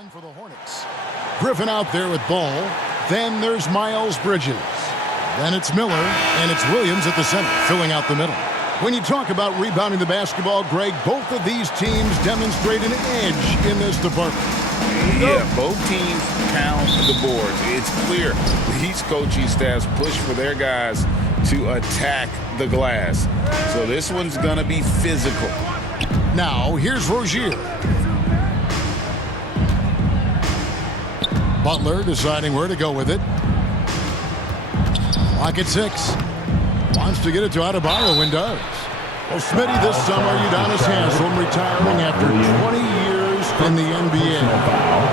again for the Hornets. Griffin out there with ball. Then there's Miles Bridges. Then it's Miller, and it's Williams at the center, filling out the middle. When you talk about rebounding the basketball, Greg, both of these teams demonstrate an edge in this department. Yeah, both teams pound the boards. It's clear these coaching staffs push for their guys to attack the glass. So this one's going to be physical. Now, here's Rozier. Butler deciding where to go with it. Clock at 6. Wants to get it to Adebayo and does. Well, Smitty, this summer, Udonis Haslem retiring after 20 years in the NBA.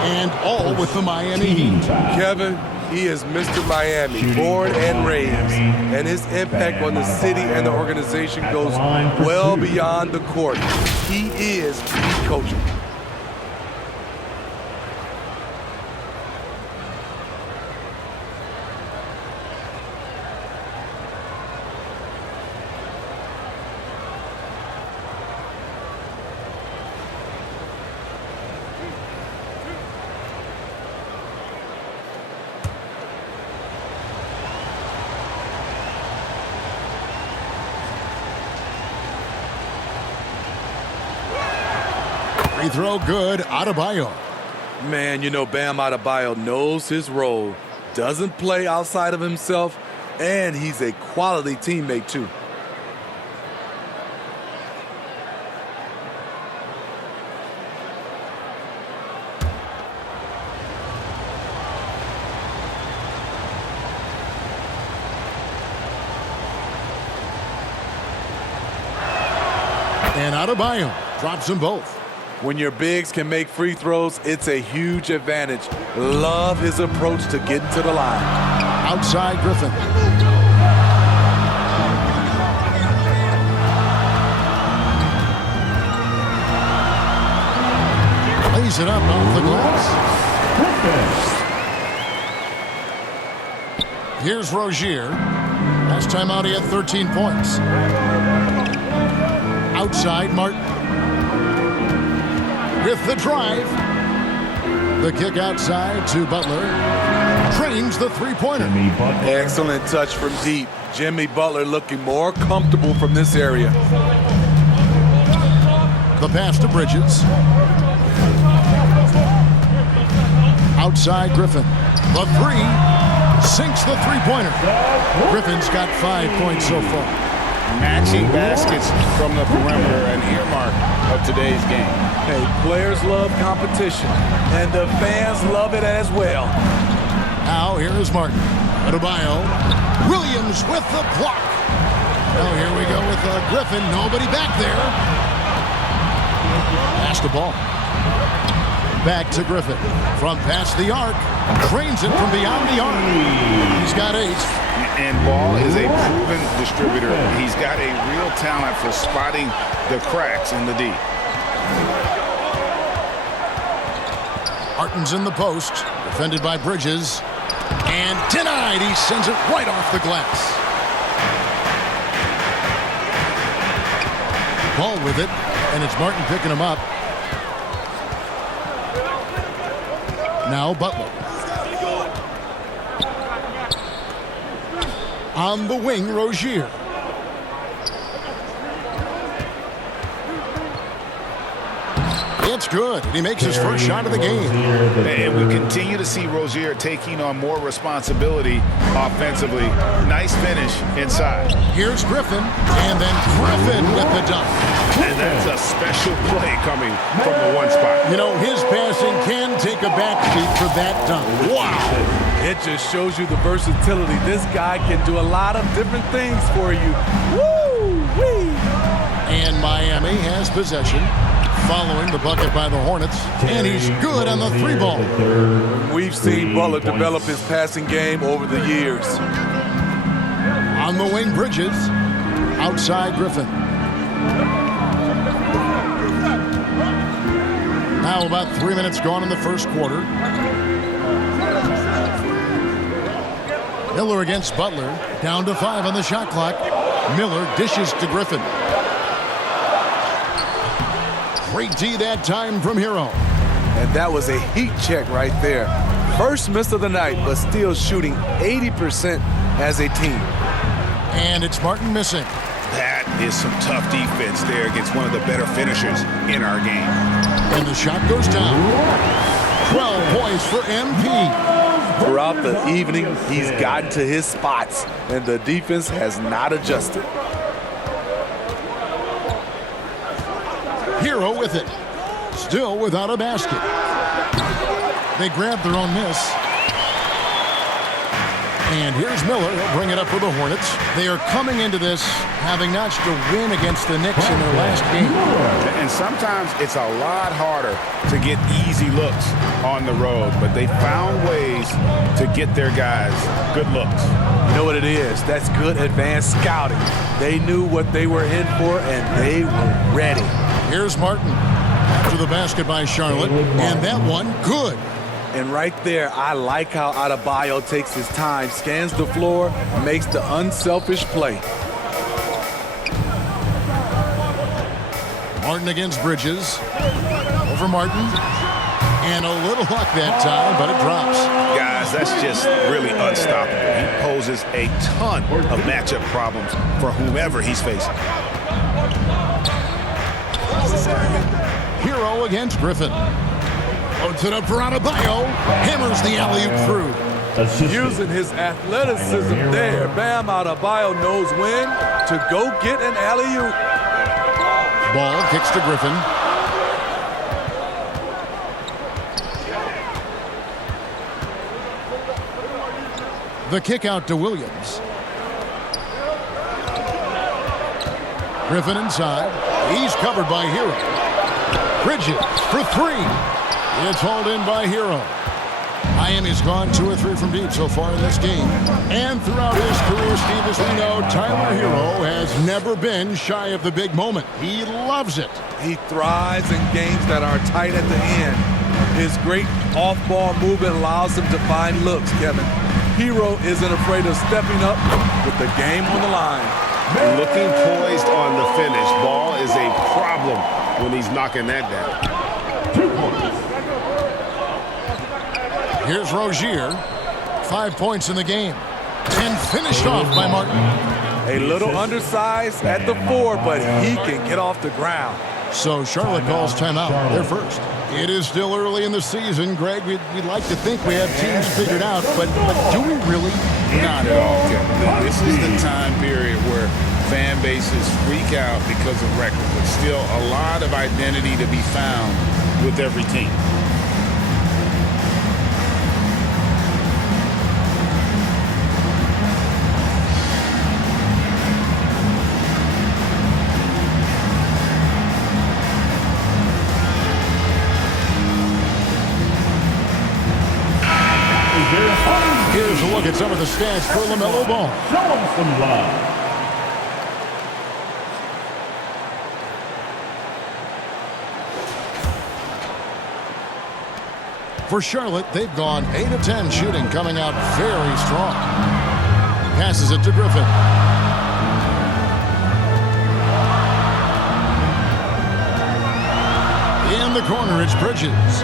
And all with the Miami Heat. Kevin, he is Mr. Miami, born and raised. And his impact on the city and the organization goes well beyond the court. He is Heat coaching. Free throw good, Adebayo. Man, you know Bam Adebayo knows his role, doesn't play outside of himself, and he's a quality teammate too. And Adebayo drops them both. When your bigs can make free throws, it's a huge advantage. Love his approach to getting to the line. Outside Griffin. Lays it up off the glass. Here's Rozier. Last time out he had 13 points. Outside Martin. With the drive. The kick outside to Butler. Trains the three-pointer. Excellent touch from deep. Jimmy Butler looking more comfortable from this area. The pass to Bridges. Outside Griffin. The three. Sinks the three-pointer. Griffin's got 5 points so far. Matching baskets from the perimeter, an earmark of today's game. Hey, players love competition, and the fans love it as well. Now here is Martin. Adebayo. Williams with the block. Now here we go with Griffin. Nobody back there. Pass the ball. Back to Griffin. From past the arc. Trains it from beyond the arc. He's got 8. And Ball is a proven distributor. He's got a real talent for spotting the cracks in the D. Martin's in the post. Defended by Bridges. And denied. He sends it right off the glass. Ball with it. And it's Martin picking him up. Now Butler. On the wing, Rozier. It's good. He makes his first shot of the game. And we continue to see Rozier taking on more responsibility offensively. Nice finish inside. Here's Griffin, and then Griffin with the dunk. And that's a special play coming from the one spot. You know, his passing can take a backseat for that dunk. Wow. It just shows you the versatility. This guy can do a lot of different things for you. Woo-wee! And Miami has possession, following the bucket by the Hornets, and he's good on the 3-ball. We've seen Butler develop his passing game over the years. On the wing, Bridges. Outside, Griffin. Now about 3 minutes gone in the first quarter. Miller against Butler. Down to 5 on the shot clock. Miller dishes to Griffin. Great D that time from Hero. And that was a heat check right there. First miss of the night, but still shooting 80% as a team. And it's Martin missing. That is some tough defense there against one of the better finishers in our game. And the shot goes down. 12 points for MP. Throughout the evening, he's gotten to his spots, and the defense has not adjusted. Hero with it. Still without a basket. They grab their own miss. And here's Miller. He'll bring it up for the Hornets. They are coming into this having notched a win against the Knicks in their last game. And sometimes it's a lot harder to get easy looks on the road, but they found ways to get their guys good looks. You know what it is? That's good advanced scouting. They knew what they were in for, and they were ready. Here's Martin after the basket by Charlotte, and that one good. And right there, I like how Adebayo takes his time, scans the floor, makes the unselfish play. Martin against Bridges. Over Martin. And a little luck that time, but it drops. Guys, that's just really unstoppable. He poses a ton of matchup problems for whomever he's facing. Hero against Griffin. Loads it up for Adebayo. Hammers the alley-oop through. Using his athleticism there, Bam Adebayo knows when to go get an alley-oop. Ball kicks to Griffin. The kick out to Williams. Griffin inside. He's covered by Hero. Bridges for three. It's hauled in by Hero. Miami's gone 2 or 3 from deep so far in this game. And throughout his career, Steve, as we know, Tyler Hero has never been shy of the big moment. He loves it. He thrives in games that are tight at the end. His great off-ball movement allows him to find looks, Kevin. Hero isn't afraid of stepping up with the game on the line. Looking poised on the finish. Ball is a problem when he's knocking that down. Here's Rozier. 5 points in the game. And finished off by Martin. A little undersized at the 4, but he can get off the ground. So Charlotte calls timeout. They're first. It is still early in the season. Greg, we'd like to think we have teams figured out, but do we really? Not at all, Kevin. This is the time period where fan bases freak out because of record, but still a lot of identity to be found with every team. Here's a look at some of the stats for LaMelo Ball. Show him some love. For Charlotte, they've gone 8 of 10 shooting, coming out very strong. Passes it to Griffin. In the corner, it's Bridges.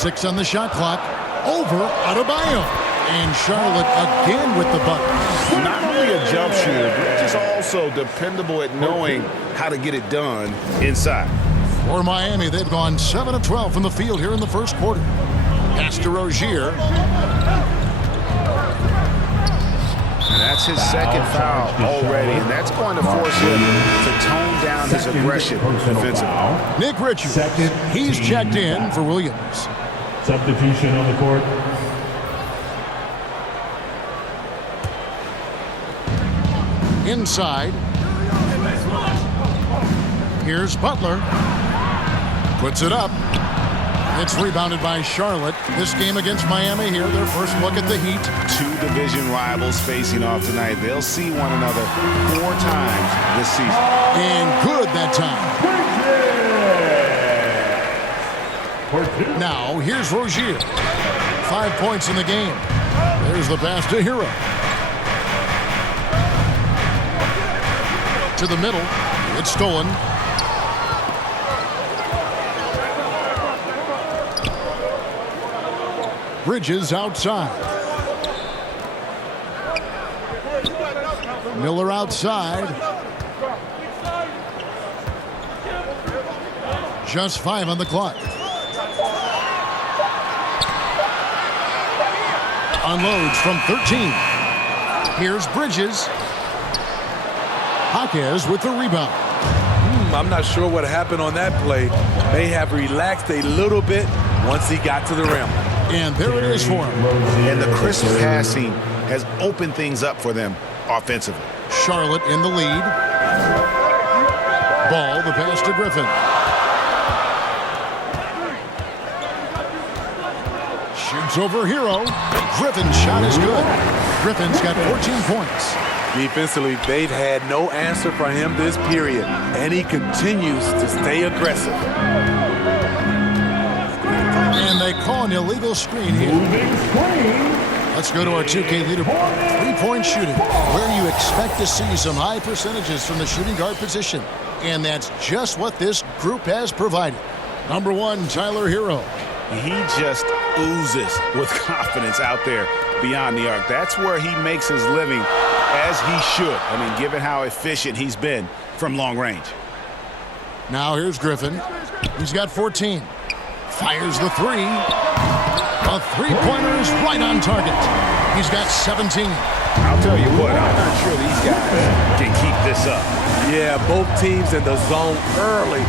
6 on the shot clock. Over Adebayo. And Charlotte again with the bucket. Not only a jump shooter, but just also dependable at knowing how to get it done inside. For Miami, they've gone 7 of 12 from the field here in the first quarter. Pass to Rozier. And that's his second foul already, and that's going to force him to tone down his aggression defensively. Nick Richards, he's checked in for Williams. Substitution on the court. Inside. Here's Butler. Puts it up. It's rebounded by Charlotte. This game against Miami here, their first look at the Heat. 2 division rivals facing off tonight. They'll see one another 4 times this season. And good that time. Now, here's Rozier. 5 points in the game. There's the pass to Hero. To the middle. It's stolen. Bridges outside. Miller outside. Just 5 on the clock. Unloads from 13. Here's Bridges. Jaquez with the rebound. I'm not sure what happened on that play. May have relaxed a little bit once he got to the rim. And there it is for him. And the crisp passing has opened things up for them offensively. Charlotte in the lead. Ball, the pass to Griffin. Shoots over Hero. Griffin's shot is good. Griffin's got 14 points. Defensively, they've had no answer for him this period, and he continues to stay aggressive. And they call an illegal screen here. Let's go to our 2K leaderboard. Three-point shooting, where you expect to see some high percentages from the shooting guard position. And that's just what this group has provided. Number 1, Tyler Hero. He just oozes with confidence out there beyond the arc. That's where he makes his living, as he should. I mean, given how efficient he's been from long range. Now here's Griffin. He's got 14. Fires the 3. A three-pointer is right on target. He's got 17. I'll tell you what, I'm not sure these guys can keep this up. Yeah, both teams in the zone early.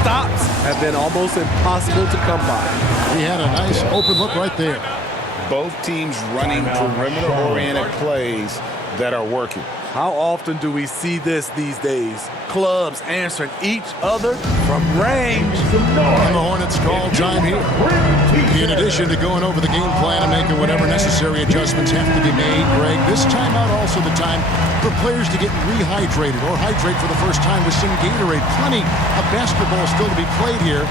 Stops have been almost impossible to come by. He had a nice open look right there. Both teams running perimeter-oriented plays that are working. How often do we see this these days? Clubs answering each other from range. And the Hornets call time here. In addition to going over the game plan and making whatever necessary adjustments have to be made, Greg, this timeout also the time for players to get rehydrated or hydrate for the first time with some Gatorade. Plenty of basketball still to be played here,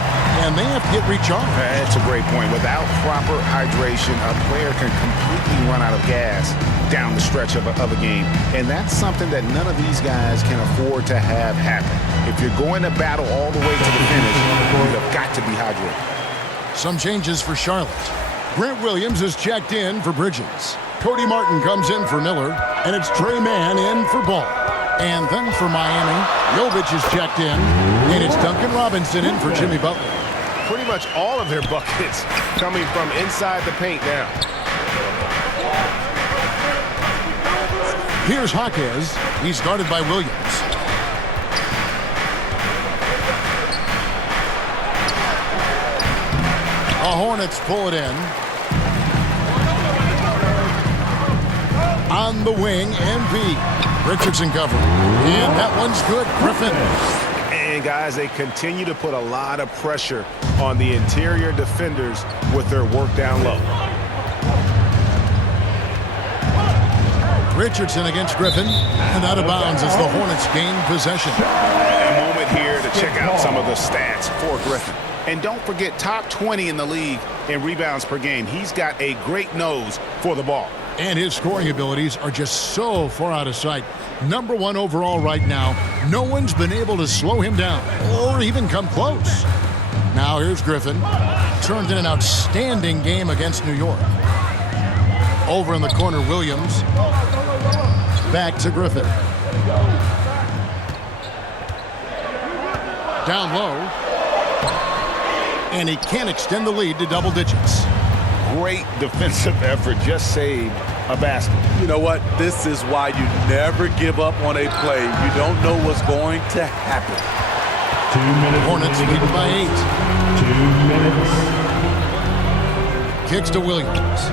and they have to get recharged. That's a great point. Without proper hydration, a player can completely run out of gas down the stretch of a game. And that's something that none of these guys can afford to have happen. If you're going to battle all the way to the finish, you have got to be hydrated. Some changes for Charlotte. Grant Williams is checked in for Bridges. Cody Martin comes in for Miller, and it's Trey Mann in for Ball. And then for Miami, Jovic is checked in, and it's Duncan Robinson in for Jimmy Butler. Pretty much all of their buckets coming from inside the paint now. Here's Jaquez. He's guarded by Williams. The Hornets pull it in. On the wing, MP. Richardson covering. And that one's good. Griffin. And guys, they continue to put a lot of pressure on the interior defenders with their work down low. Richardson against Griffin, and out of bounds as the Hornets gain possession. A moment here to check out some of the stats for Griffin. And don't forget, top 20 in the league in rebounds per game. He's got a great nose for the ball. And his scoring abilities are just so far out of sight. Number 1 overall right now. No one's been able to slow him down or even come close. Now here's Griffin. Turned in an outstanding game against New York. Over in the corner, Williams. Back to Griffin. Down low. And he can't extend the lead to double digits. Great defensive effort. Just saved a basket. You know what? This is why you never give up on a play. You don't know what's going to happen. 2 minutes. Hornets lead by 8. 2 minutes. Kicks to Williams.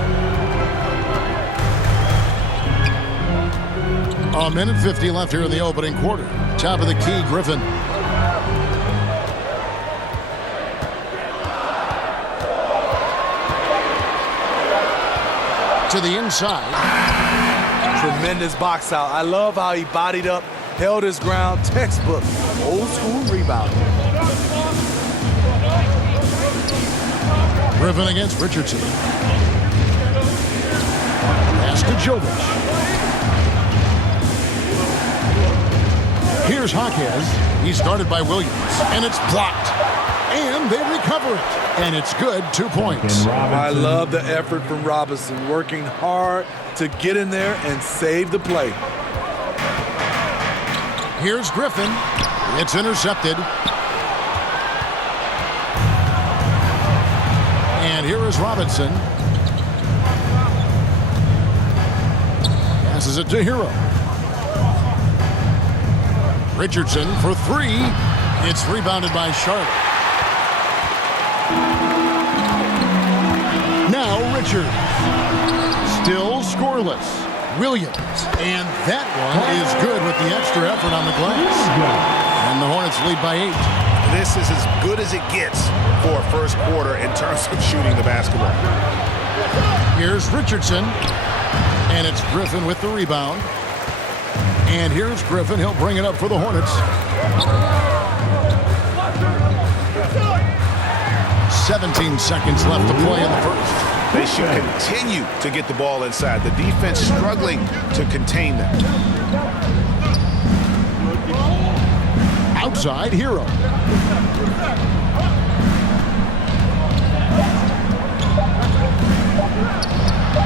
A minute 50 left here in the opening quarter. Top of the key, Griffin. To the inside. Tremendous box out. I love how he bodied up, held his ground. Textbook old school rebounding. Griffin against Richardson. Pass to Jovic. Here's Jaquez. He's guarded by Williams, and it's blocked. And they recover it. And it's good, 2 points. I love the effort from Robinson, working hard to get in there and save the play. Here's Griffin. It's intercepted. And here is Robinson. Passes it to Hero. Richardson for 3. It's rebounded by Charlotte. Now Richards. Still scoreless. Williams. And that one is good with the extra effort on the glass. And the Hornets lead by 8. This is as good as it gets for a first quarter in terms of shooting the basketball. Here's Richardson. And it's Griffin with the rebound. And here's Griffin. He'll bring it up for the Hornets. 17 seconds left to play in the first. They should continue to get the ball inside. The defense struggling to contain them. Outside, Hero.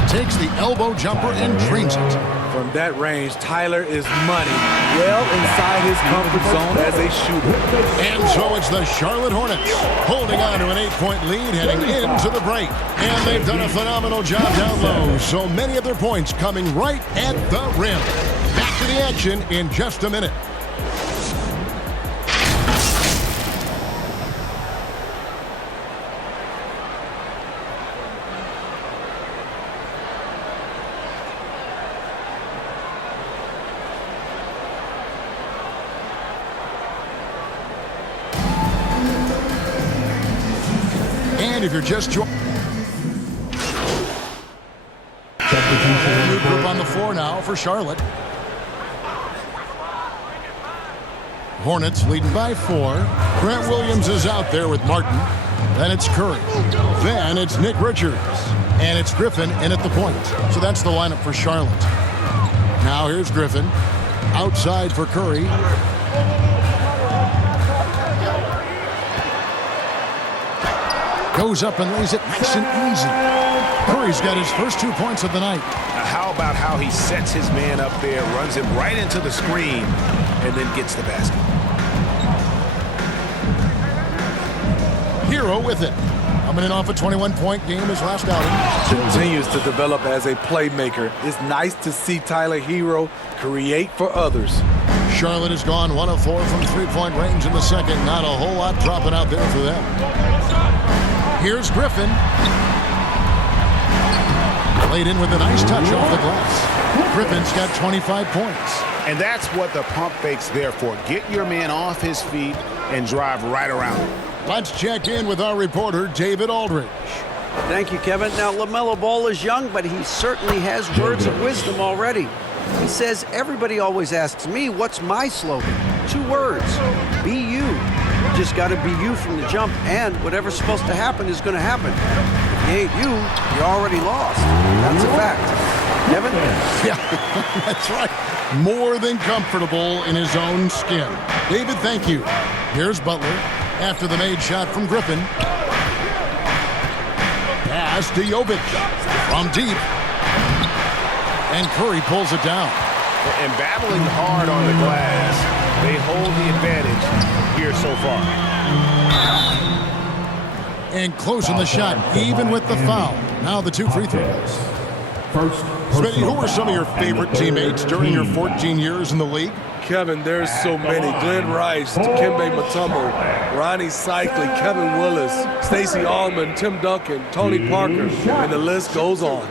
Takes the elbow jumper and drains it. From that range, Tyler is money, well inside his comfort zone as a shooter. And so it's the Charlotte Hornets holding on to an 8-point lead heading into the break. And they've done a phenomenal job down low. So many of their points coming right at the rim. Back to the action in just a minute. And if you're just joining, new group on the floor now for Charlotte. Hornets leading by 4. Grant Williams is out there with Martin. Then it's Curry. Then it's Nick Richards. And it's Griffin in at the point. So that's the lineup for Charlotte. Now here's Griffin. Outside for Curry. Goes up and lays it nice and easy. Curry's got his first 2 points of the night. How about how he sets his man up there, runs him right into the screen, and then gets the basket. Hero with it. Coming in off a 21-point game his last outing. Continues to develop as a playmaker. It's nice to see Tyler Hero create for others. Charlotte has gone 1 of 4 from three-point range in the second. Not a whole lot dropping out there for them. Here's Griffin. Laid in with a nice touch off the glass. Griffin's got 25 points. And that's what the pump fake's there for. Get your man off his feet and drive right around him. Let's check in with our reporter, David Aldridge. Thank you, Kevin. Now, LaMelo Ball is young, but he certainly has words of wisdom already. He says, everybody always asks me, what's my slogan? 2 words, be you. You just got to be you from the jump, and whatever's supposed to happen is going to happen. If you ain't you, you're already lost. That's a fact. Kevin? Yeah, that's right. More than comfortable in his own skin. David, thank you. Here's Butler after the made shot from Griffin. Pass to Jovic from deep. And Curry pulls it down. And battling hard on the glass, they hold the advantage here so far. And closing the shot, even with the foul. Now the 2 free throws. Smitty, who were some of your favorite teammates during your 14 years in the league? Kevin, there's so many. Glenn Rice, Dikembe Mutombo, Ronnie Cycli, Kevin Willis, Stacey Allman, Tim Duncan, Tony Parker, and the list goes on.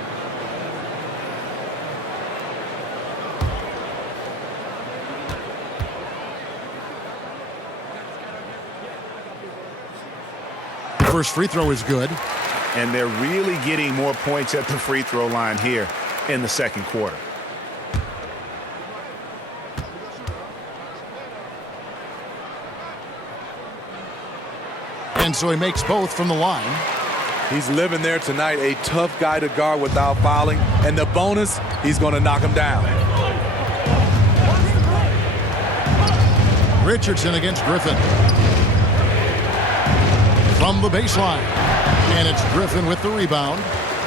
First free throw is good. And they're really getting more points at the free throw line here in the second quarter. And so he makes both from the line. He's living there tonight, a tough guy to guard without fouling. And the bonus, he's going to knock him down. Richardson against Griffin. from the baseline. And it's Griffin with the rebound.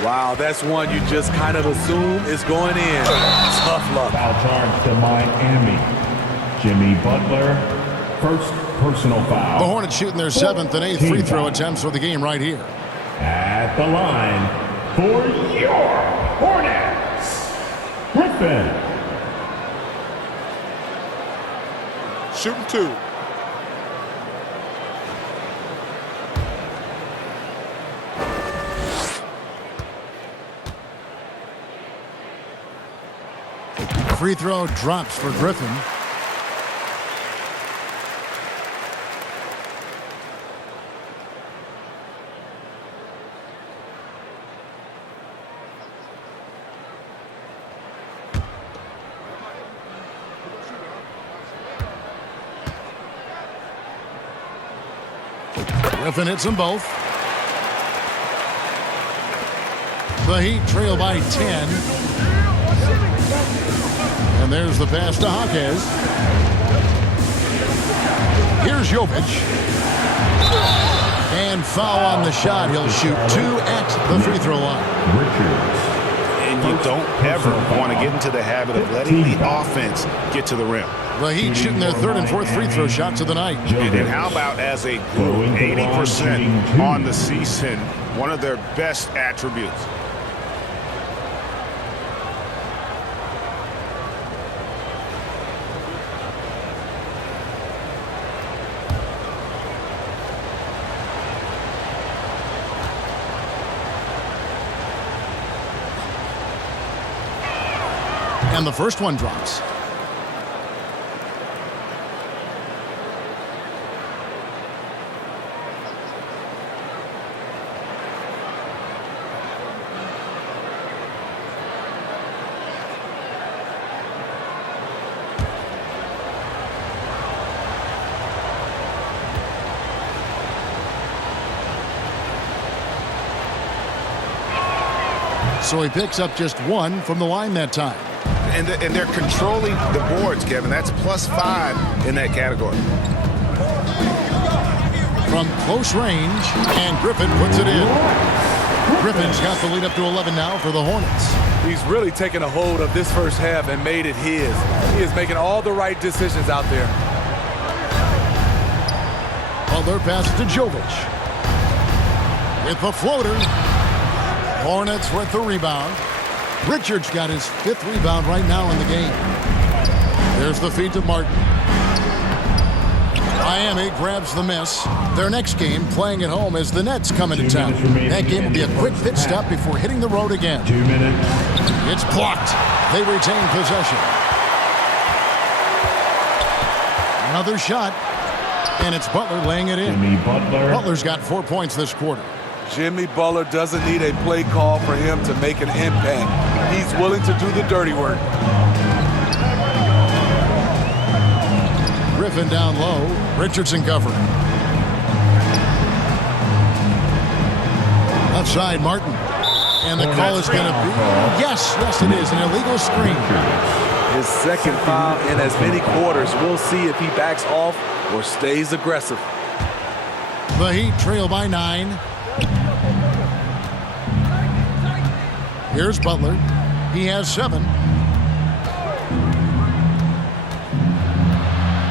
Wow, that's one you just kind of assume is going in. Tough luck. Foul charge to Miami. Jimmy Butler, first personal foul. The Hornets shooting their 7th and 8th free throw attempts for the game right here. At the line for your Hornets, Griffin. Shooting 2. Free throw drops for Griffin. Griffin hits them both. The Heat trail by 10. And there's the pass to Jaquez. Here's Jovic. And foul on the shot. He'll shoot 2 at the free throw line. Richards. And you don't ever want to get into the habit of letting the offense get to the rim. The Heat shooting their 3rd and 4th free throw shots of the night. And how about as a group, 80% on the season, one of their best attributes. And the first one drops. So he picks up just 1 from the line that time. And they're controlling the boards, Kevin. That's +5 in that category. From close range, and Griffin puts it in. Griffin's got the lead up to 11 now for the Hornets. He's really taken a hold of this first half and made it his. He is making all the right decisions out there. Butler passes to Jovic. With the floater. Hornets with the rebound. Richards got his 5th rebound right now in the game. There's the feed to Martin. Miami grabs the miss. Their next game, playing at home, as the Nets come into town. That game will be a quick pit stop before hitting the road again. 2 minutes. It's blocked. They retain possession. Another shot, and it's Butler laying it in. Jimmy Butler. Butler's got 4 points this quarter. Jimmy Butler doesn't need a play call for him to make an impact. He's willing to do the dirty work. Griffin down low. Richardson covering. Outside Martin. And the call is going to be, yes, it is, an illegal screen. His 2nd foul in as many quarters. We'll see if he backs off or stays aggressive. The Heat trail by 9. Here's Butler. He has 7.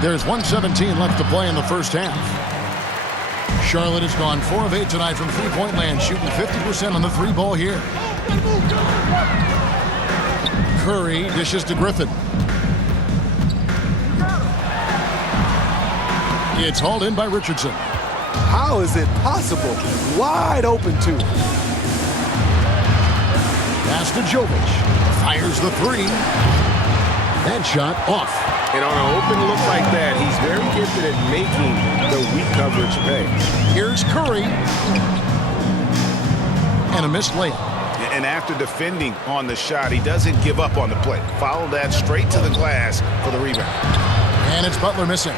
There's 1:17 left to play in the first half. Charlotte has gone 4 of 8 tonight from three-point land, shooting 50% on the 3-ball here. Curry dishes to Griffin. It's hauled in by Richardson. How is it possible? Wide open, too. Pass to Jovic. Fires the 3. That shot off. And on an open look like that, he's very gifted at making the weak coverage pay. Here's Curry. And a missed layup. And after defending on the shot, he doesn't give up on the play. Follow that straight to the glass for the rebound. And it's Butler missing.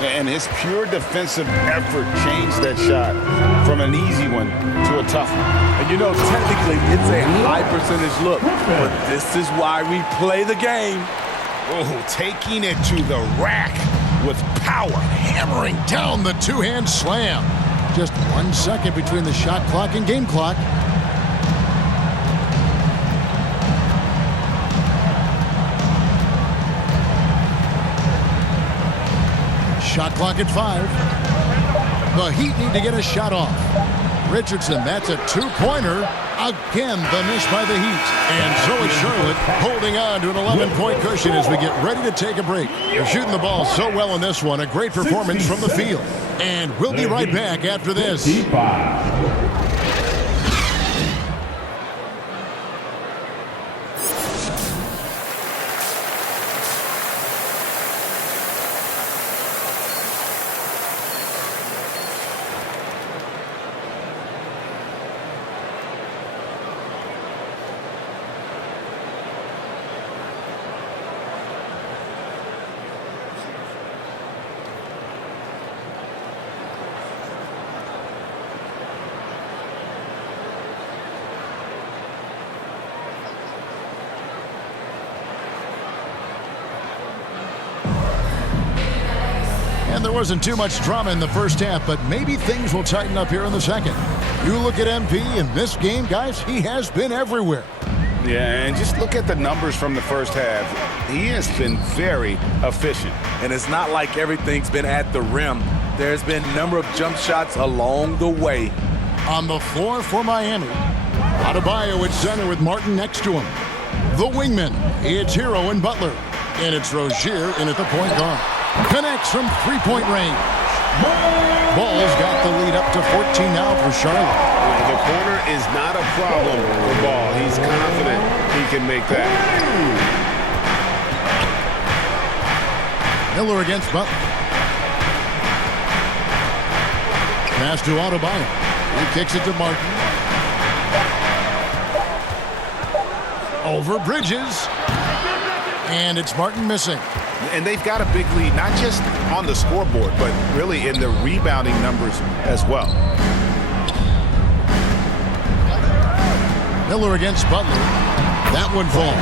And his pure defensive effort changed that shot from an easy one to a tough one. And you know, technically, it's a high percentage look. But this is why we play the game. Oh, taking it to the rack with power. Hammering down the 2-hand slam. Just 1 second between the shot clock and game clock. Shot clock at 5. The Heat need to get a shot off. Richardson, that's a two-pointer. Again, the miss by the Heat. And so is Charlotte holding on to an 11-point cushion as we get ready to take a break. They're shooting the ball so well in this one. A great performance from the field. And we'll be right back after this. And there wasn't too much drama in the first half, but maybe things will tighten up here in the second. You look at MP in this game, guys, he has been everywhere. Yeah, and just look at the numbers from the first half. He has been very efficient. And it's not like everything's been at the rim. There's been a number of jump shots along the way. On the floor for Miami, Adebayo at center with Martin next to him. The wingman, it's Hero and Butler. And it's Rozier in at the point guard. Connects from three-point range. Ball's got the lead up to 14 now for Charlotte. The corner is not a problem for Ball. He's confident he can make that. Miller against Butler. Pass to Adebayo. He kicks it to Martin. Over Bridges. And it's Martin missing. And they've got a big lead, not just on the scoreboard, but really in the rebounding numbers as well. Miller against Butler. That one falls.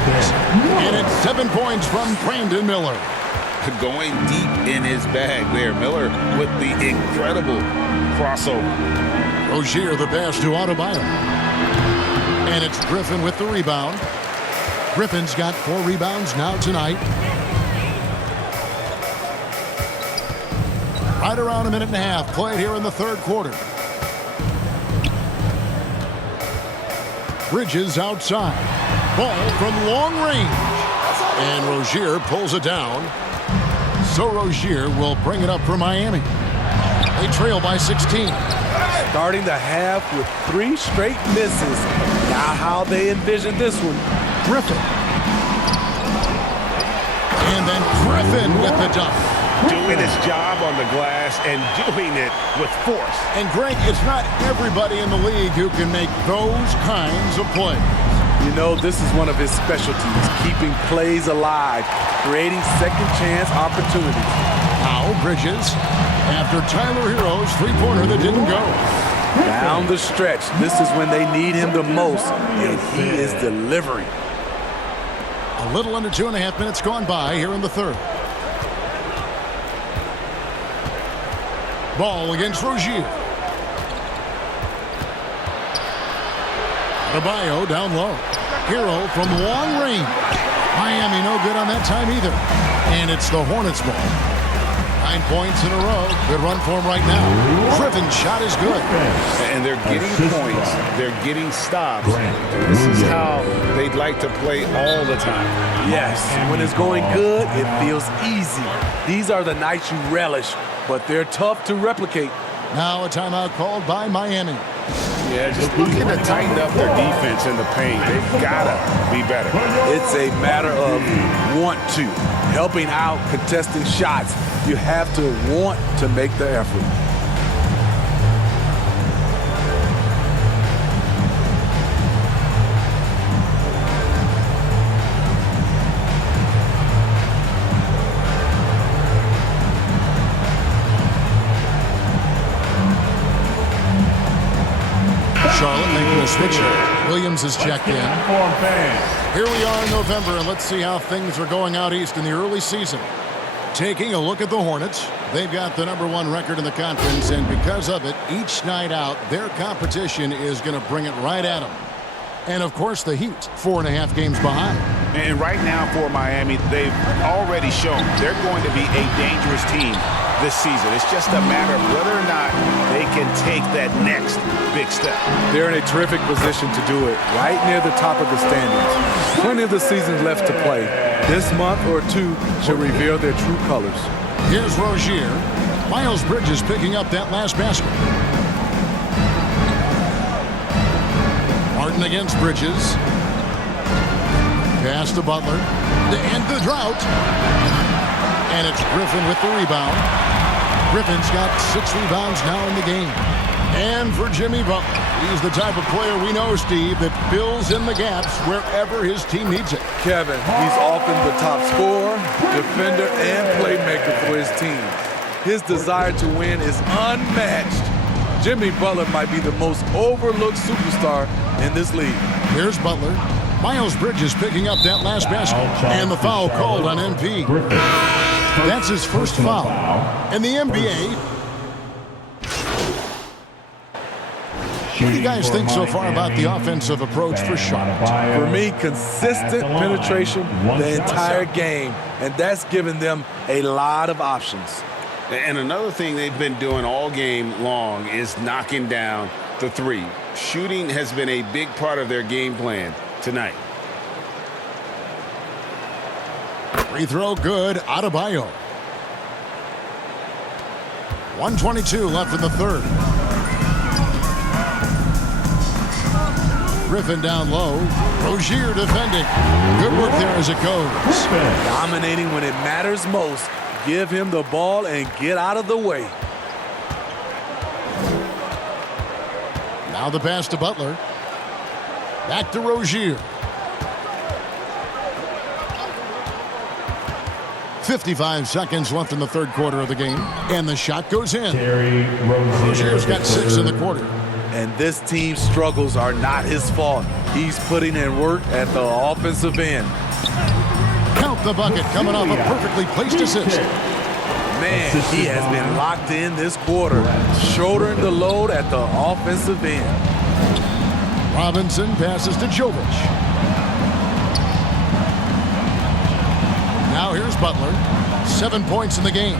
And it's 7 points from Brandon Miller. Going deep in his bag there. Miller with the incredible crossover. Rozier the pass to Adebayo. And it's Griffin with the rebound. Griffin's got 4 rebounds now tonight. Right around a minute and a half played here in the third quarter. Bridges outside. Ball from long range. And Rozier pulls it down. So Rozier will bring it up for Miami. They trail by 16. Starting the half with 3 straight misses. Not how they envisioned this one. Griffin. And then Griffin with the dunk. Doing his job on the glass and doing it with force. And Greg, it's not everybody in the league who can make those kinds of plays. You know, this is one of his specialties, keeping plays alive, creating second chance opportunities. Now Bridges, after Tyler Hero's three-pointer that didn't go. Down the stretch, this is when they need him the most, and he is delivering. A little under 2.5 minutes gone by here in the third. Ball against Rozier. Adebayo down low. Hero from long range. Miami no good on that time either. And it's the Hornets ball. 9 points in a row. Good run for him right now. Griffin's shot is good. And they're getting points. They're getting stops. This is how they'd like to play all the time. Yes, when it's going good, it feels easy. These are the nights you relish, but they're tough to replicate. Now a timeout called by Miami. Yeah, just looking to tighten up their defense in the paint. They've got to be better. It's a matter of want to. Helping out, contesting shots. You have to want to make the effort. Charlotte making a switch here. Williams is checked in. Here we are in November, and let's see how things are going out east in the early season. Taking a look at the Hornets, they've got the #1 record in the conference, and because of it, each night out, their competition is going to bring it right at them. And, of course, the Heat, 4.5 games behind. And right now for Miami, they've already shown they're going to be a dangerous team this season. It's just a matter of whether or not they can take that next big step. They're in a terrific position to do it, right near the top of the standings. Plenty of the season left to play. This month or two should reveal their true colors. Here's Rozier. Miles Bridges picking up that last basket. Martin against Bridges. Pass to Butler. To end the drought. And it's Griffin with the rebound. Griffin's got 6 rebounds now in the game. And for Jimmy Butler, he's the type of player we know, Steve, that fills in the gaps wherever his team needs it. Kevin, he's often the top scorer, defender, and playmaker for his team. His desire to win is unmatched. Jimmy Butler might be the most overlooked superstar in this league. Here's Butler. Miles Bridges picking up that last basket. And the foul called on MP. That's his first foul. In the NBA, what do you guys think so far about the offensive approach for Charlotte? For me, consistent penetration the entire game, and that's given them a lot of options. And another thing they've been doing all game long is knocking down the three. Shooting has been a big part of their game plan tonight. Free throw good. Adebayo. 1:22 left in the third. Griffin down low. Rozier defending. Good work there as it goes. Dominating when it matters most. Give him the ball and get out of the way. Now the pass to Butler. Back to Rozier. 55 seconds left in the third quarter of the game. And the shot goes in. Rozier's got 6 in the quarter. And this team's struggles are not his fault. He's putting in work at the offensive end. Count the bucket coming off a perfectly placed assist. Man, he has been locked in this quarter, shouldering the load at the offensive end. Robinson passes to Jovic. Now here's Butler. 7 points in the game.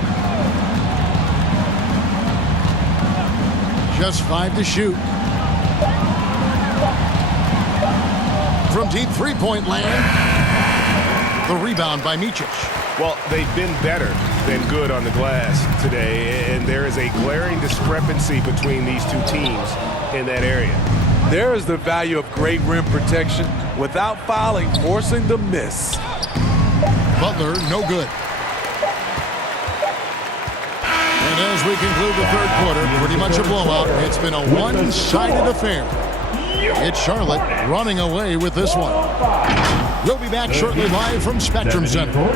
Just 5 to shoot. From deep three-point land. The rebound by Micic. Well, they've been better than good on the glass today, and there is a glaring discrepancy between these two teams in that area. There is the value of great rim protection without fouling, forcing the miss. Butler, no good. And as we conclude the third quarter, pretty much a blowout. It's been a one-sided affair. It's Charlotte running away with this one. We'll be back shortly live from Spectrum Center.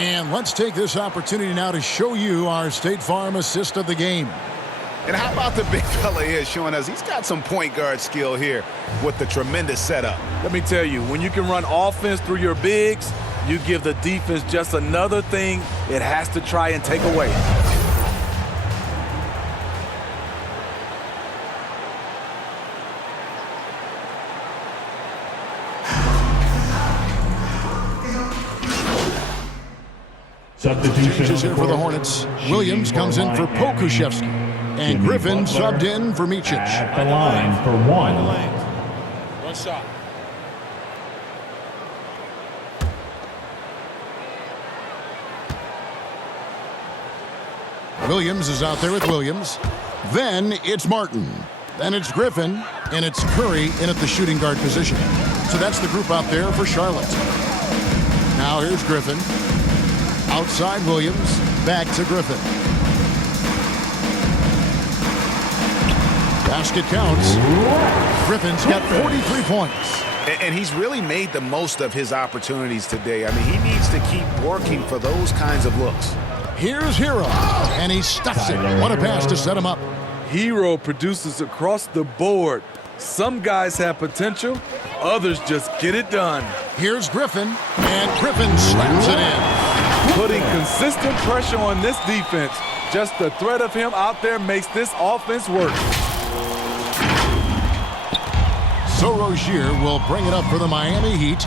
And let's take this opportunity now to show you our State Farm assist of the game. And how about the big fella here showing us he's got some point guard skill here with the tremendous setup. Let me tell you, when you can run offense through your bigs, you give the defense just another thing it has to try and take away. Changes here for the Hornets. Williams comes in for Pokusevski. And Griffin subbed in for Micic. At the line for one. One shot. Williams is out there with Williams. Then it's Martin. Then it's Griffin. And it's Curry in at the shooting guard position. So that's the group out there for Charlotte. Now here's Griffin. Outside Williams. back to Griffin. Basket counts. Griffin's got 43 points. And he's really made the most of his opportunities today. I mean, he needs to keep working for those kinds of looks. Here's Hero, and he stuffs it. What a pass to set him up. Hero produces across the board. Some guys have potential, others just get it done. Here's Griffin, and Griffin slams it in. Putting consistent pressure on this defense. Just the threat of him out there makes this offense work. So Rozier will bring it up for the Miami Heat.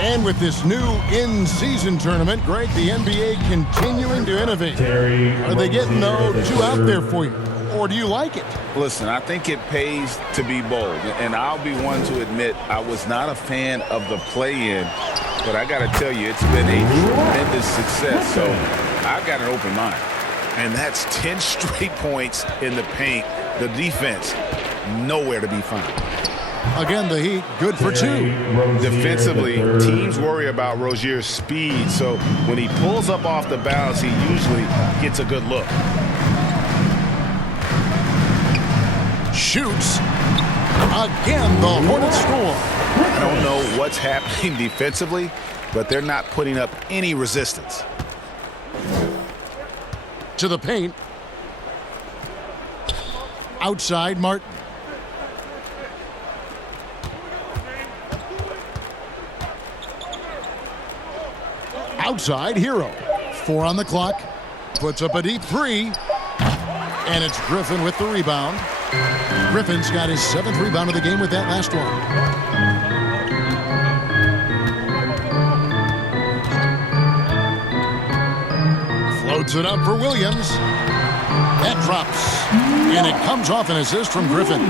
And with this new in-season tournament, Greg, the NBA continuing to innovate. Are they getting too out there for you, or do you like it? Listen, I think it pays to be bold, and I'll be one to admit I was not a fan of the play-in, but I got to tell you, it's been a tremendous success, so I've got an open mind. And that's 10 straight points in the paint. The defense, nowhere to be found. Again, the Heat, good for 2. Defensively, teams worry about Rozier's speed, so when he pulls up off the bounce, he usually gets a good look. Shoots. Again, the Hornets score. I don't know what's happening defensively, but they're not putting up any resistance. To the paint. Outside, Martin. Outside, Hero. 4 on the clock. Puts up a deep 3. And it's Griffin with the rebound. Griffin's got his 7th rebound of the game with that last one. Floats it up for Williams. That drops. And it comes off an assist from Griffin.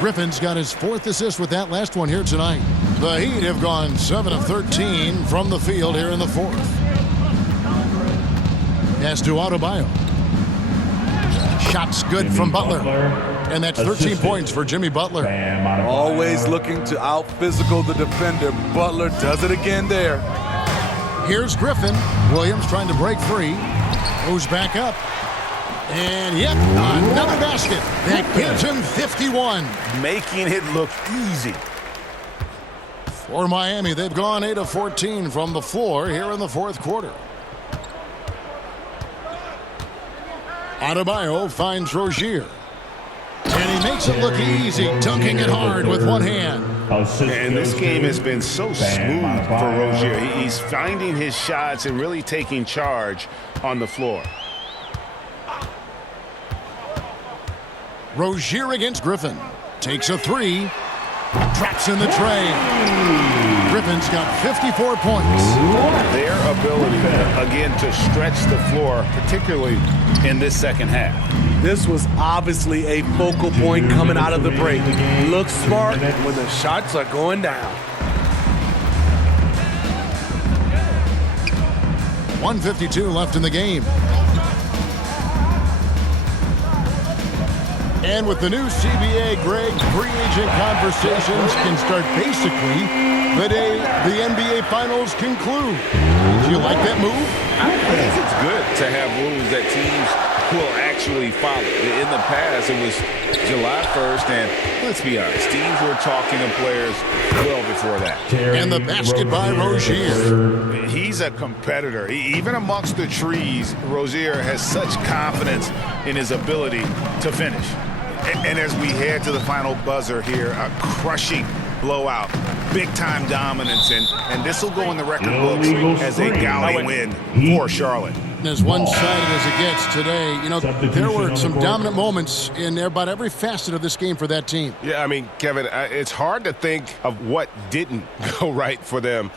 Griffin's got his 4th assist with that last one here tonight. The Heat have gone 7 of 13 from the field here in the 4th. Pass to Adebayo. Shots good from Butler. And that's 13 points for Jimmy Butler. Always looking to out-physical the defender. Butler does it again there. Here's Griffin. Williams trying to break free. Goes back up. And yet another basket. That gives him 51. Making it look easy. For Miami, they've gone 8 of 14 from the floor here in the 4th quarter. Adebayo finds Rozier. And he makes it look easy, dunking it hard with one hand. And this game has been so smooth for Rozier. He's finding his shots and really taking charge on the floor. Rozier against Griffin. Takes a 3. Drops in the tray. Griffin's got 54 points. Their ability, again, to stretch the floor, particularly in this second half. This was obviously a focal point coming out of the break. Look smart when the shots are going down. 1:52 left in the game. And with the new CBA, Greg, free agent conversations can start basically the day the NBA Finals conclude. Did you like that move? I think it's good to have rules that teams will actually follow. In the past, it was July 1st, and let's be honest, teams were talking to players well before that. And the basket by Rozier. He's a competitor. Even amongst the trees, Rozier has such confidence in his ability to finish. And as we head to the final buzzer here, a crushing blowout, big-time dominance, and this will go in the record books as a gaudy win for Charlotte. As one-sided as it gets today, you know, there were some dominant moments in about every facet of this game for that team. Yeah, I mean, Kevin, it's hard to think of what didn't go right for them.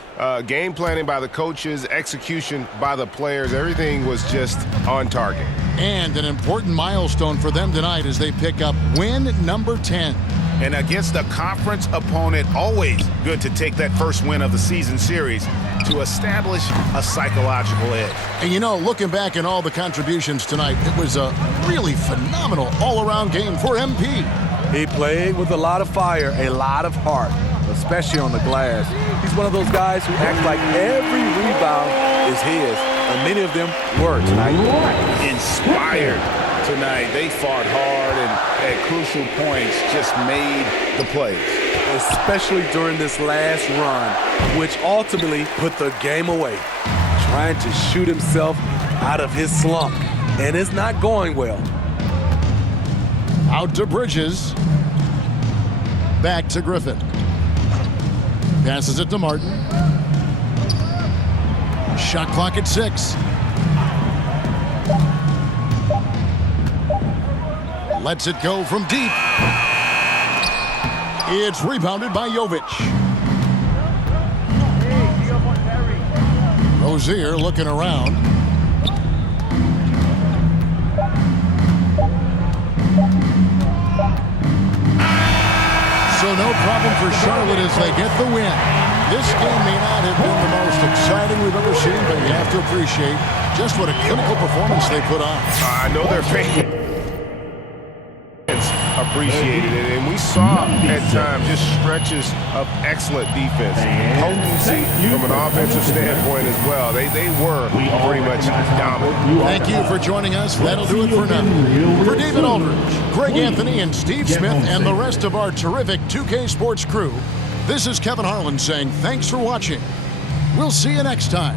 Game planning by the coaches, execution by the players, everything was just on target. And an important milestone for them tonight as they pick up win number 10. And against a conference opponent, always good to take that first win of the season series to establish a psychological edge. And you know, looking back at all the contributions tonight, it was a really phenomenal all-around game for MP. He played with a lot of fire, a lot of heart. especially on the glass. He's one of those guys who acts like every rebound is his, and many of them were tonight. Inspired tonight. They fought hard and at crucial points just made the plays. Especially during this last run, which ultimately put the game away. Trying to shoot himself out of his slump, and it's not going well. Out to Bridges. Back to Griffin. Passes it to Martin. Shot clock at 6. Lets it go from deep. It's rebounded by Jovic. Rozier looking around. So no problem for Charlotte as they get the win. This game may not have been the most exciting we've ever seen, but you have to appreciate just what a clinical performance they put on. I know their fans appreciated it, and we saw at times just stretches of excellent defense, potency from an offensive standpoint as well. They were pretty much dominant. Thank you for joining us. That'll do it for now. For David Aldridge, Greg Anthony, and Steve Smith, and the rest of our terrific 2K Sports crew, this is Kevin Harlan saying thanks for watching. We'll see you next time.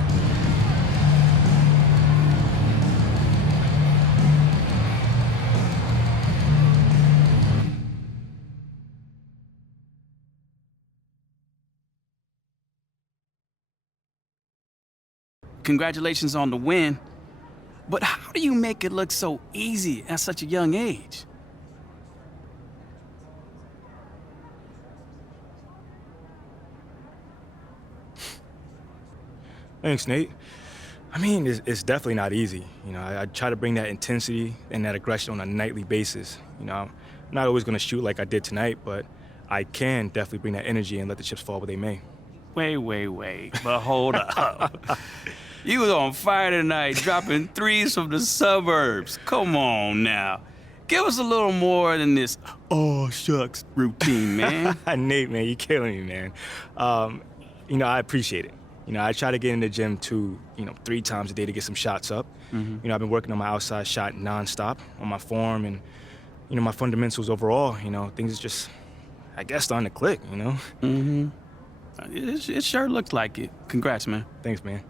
Congratulations on the win, but how do you make it look so easy at such a young age? Thanks, Nate. I mean, it's definitely not easy. You know, I try to bring that intensity and that aggression on a nightly basis. You know, I'm not always going to shoot like I did tonight, but I can definitely bring that energy and let the chips fall where they may. Wait, but hold up. You was on fire tonight, dropping threes from the suburbs. Come on now. Give us a little more than this, oh, shucks, routine, man. Nate, man, you're killing me, man. You know, I appreciate it. You know, I try to get in the gym 3 times a day to get some shots up. You know, I've been working on my outside shot nonstop, on my form and, you know, my fundamentals overall. You know, things just, I guess, starting to click, you know? It sure looks like it. Congrats, man. Thanks, man.